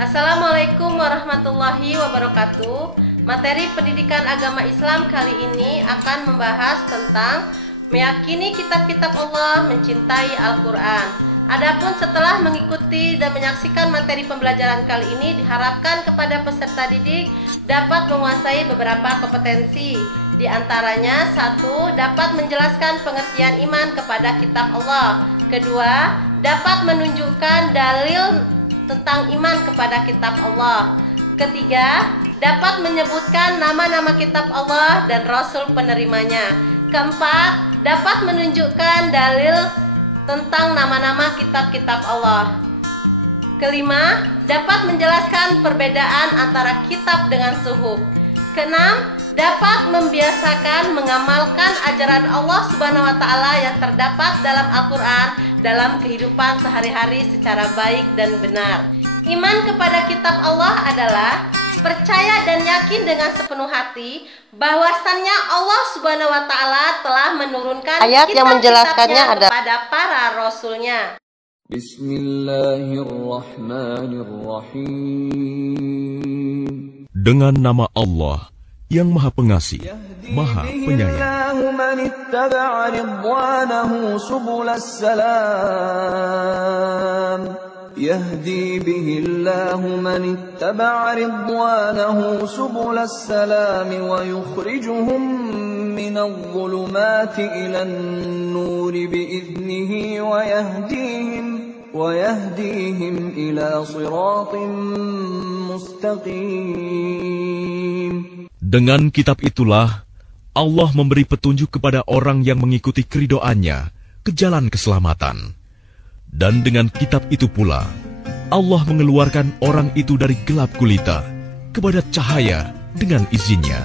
Assalamualaikum warahmatullahi wabarakatuh. Materi pendidikan agama Islam kali ini akan membahas tentang meyakini kitab-kitab Allah, mencintai Al-Quran. Adapun setelah mengikuti dan menyaksikan materi pembelajaran kali ini, diharapkan kepada peserta didik dapat menguasai beberapa kompetensi. Di antaranya, 1. Dapat menjelaskan pengertian iman kepada kitab Allah. Kedua, dapat menunjukkan dalil tentang iman kepada kitab Allah. Ketiga, dapat menyebutkan nama-nama kitab Allah dan Rasul penerimanya. Keempat, dapat menunjukkan dalil tentang nama-nama kitab-kitab Allah. Kelima, dapat menjelaskan perbedaan antara kitab dengan suhuf. Keenam, dapat membiasakan mengamalkan ajaran Allah Subhanahu wa Ta'ala yang terdapat dalam Al-Quran dalam kehidupan sehari-hari secara baik dan benar. Iman kepada kitab Allah adalah percaya dan yakin dengan sepenuh hati bahwasannya Allah Subhanahu wa Ta'ala telah menurunkan ayat yang menjelaskannya kepada para rasulnya. Bismillahirrahmanirrahim. Dengan nama Allah yang Maha Pengasih, Maha Penyayang. يهدي به الله من اتبع رضوانه سبل السلام ويخرجهم من الظلمات إلى النور بإذنه ويهديهم إلى صراط مستقيم. Dengan kitab itulah Allah memberi petunjuk kepada orang yang mengikuti keridoannya ke jalan keselamatan. Dan dengan kitab itu pula, Allah mengeluarkan orang itu dari gelap gulita kepada cahaya dengan izinnya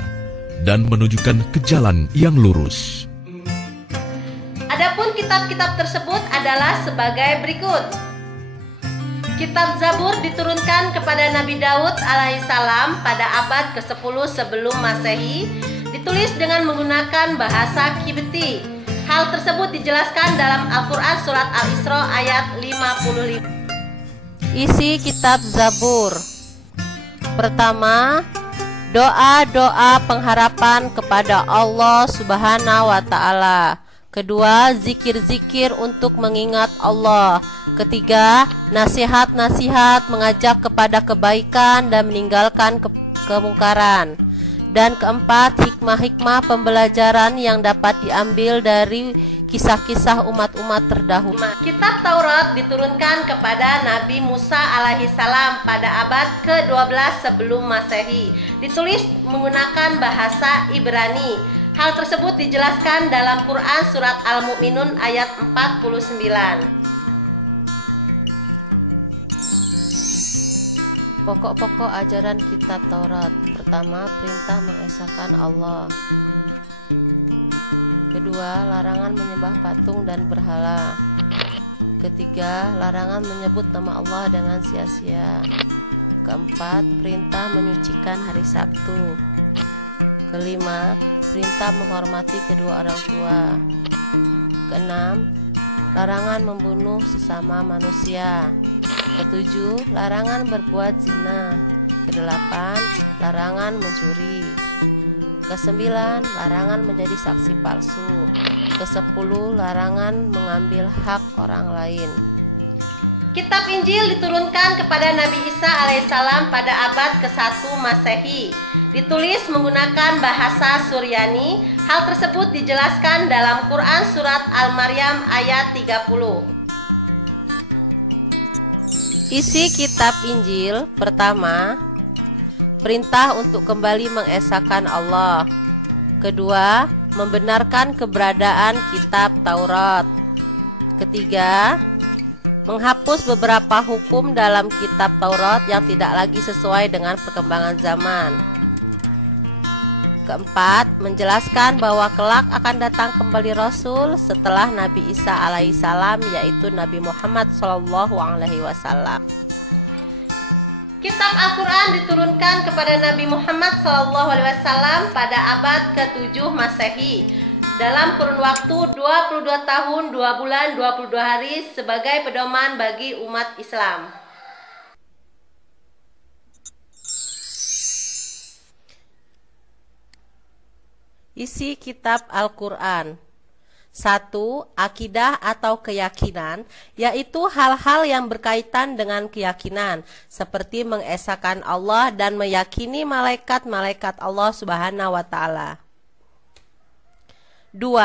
dan menunjukkan ke jalan yang lurus. Adapun kitab-kitab tersebut adalah sebagai berikut. Kitab Zabur diturunkan kepada Nabi Daud alaihissalam pada abad ke-10 sebelum Masehi, ditulis dengan menggunakan bahasa Kibti. Hal tersebut dijelaskan dalam Al-Quran Surat Al-Isra ayat 55. Isi kitab Zabur. Pertama, doa-doa pengharapan kepada Allah Subhanahu wa Ta'ala. Kedua, zikir-zikir untuk mengingat Allah. Ketiga, nasihat-nasihat mengajak kepada kebaikan dan meninggalkan kemungkaran. Dan keempat, hikmah-hikmah pembelajaran yang dapat diambil dari kisah-kisah umat-umat terdahulu. Kitab Taurat diturunkan kepada Nabi Musa alaihissalam pada abad ke-12 sebelum Masehi. Ditulis menggunakan bahasa Ibrani. Hal tersebut dijelaskan dalam Quran Surat Al-Mu'minun ayat 49. Pokok-pokok ajaran kitab Taurat. Pertama, perintah mengesahkan Allah. Kedua, larangan menyembah patung dan berhala. Ketiga, larangan menyebut nama Allah dengan sia-sia. Keempat, perintah menyucikan hari Sabtu. Kelima, perintah menghormati kedua orang tua. Keenam, larangan membunuh sesama manusia. Ketujuh, larangan berbuat zina. Kedelapan, larangan mencuri. Kesembilan, larangan menjadi saksi palsu. Kesepuluh, larangan mengambil hak orang lain. Kitab Injil diturunkan kepada Nabi Isa alaihissalam pada abad ke-1 Masehi. Ditulis menggunakan bahasa Suryani. Hal tersebut dijelaskan dalam Quran Surat Al-Maryam ayat 30. Isi kitab Injil. Pertama, perintah untuk kembali mengesahkan Allah. Kedua, membenarkan keberadaan kitab Taurat. Ketiga, menghapus beberapa hukum dalam kitab Taurat yang tidak lagi sesuai dengan perkembangan zaman. Keempat, menjelaskan bahwa kelak akan datang kembali Rasul setelah Nabi Isa alaihissalam, yaitu Nabi Muhammad SAW. Kitab Al-Quran diturunkan kepada Nabi Muhammad SAW pada abad ke-7 Masehi dalam kurun waktu 22 tahun, 2 bulan, 22 hari sebagai pedoman bagi umat Islam. Isi kitab Al-Quran. 1. Akidah atau keyakinan, yaitu hal-hal yang berkaitan dengan keyakinan, seperti mengesahkan Allah dan meyakini malaikat-malaikat Allah Subhanahu wa Ta'ala. 2.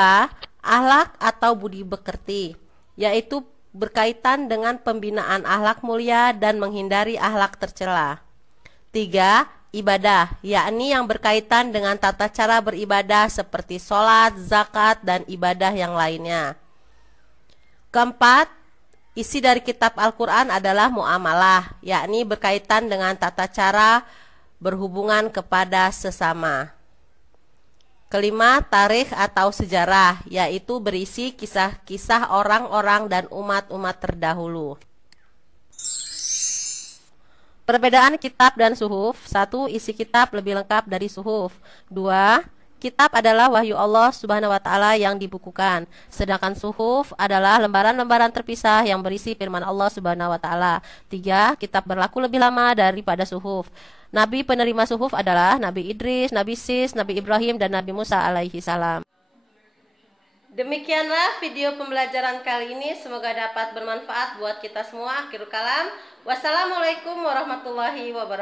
Akhlak atau budi pekerti, yaitu berkaitan dengan pembinaan akhlak mulia dan menghindari akhlak tercela. 3. Ibadah, yakni yang berkaitan dengan tata cara beribadah seperti sholat, zakat, dan ibadah yang lainnya. 4. Isi dari kitab Al-Quran adalah muamalah, yakni berkaitan dengan tata cara berhubungan kepada sesama. 5. Tarikh atau sejarah, yaitu berisi kisah-kisah orang-orang dan umat-umat terdahulu. Perbedaan kitab dan suhuf. 1. Isi kitab lebih lengkap dari suhuf. 2. Kitab adalah wahyu Allah Subhanahu wa Ta'ala yang dibukukan, sedangkan suhuf adalah lembaran-lembaran terpisah yang berisi firman Allah Subhanahu wa Ta'ala. 3. Kitab berlaku lebih lama daripada suhuf. Nabi penerima suhuf adalah Nabi Idris, Nabi Sis, Nabi Ibrahim, dan Nabi Musa alaihi salam. Demikianlah video pembelajaran kali ini, semoga dapat bermanfaat buat kita semua. Akhirul kalam, wassalamualaikum warahmatullahi wabarakatuh.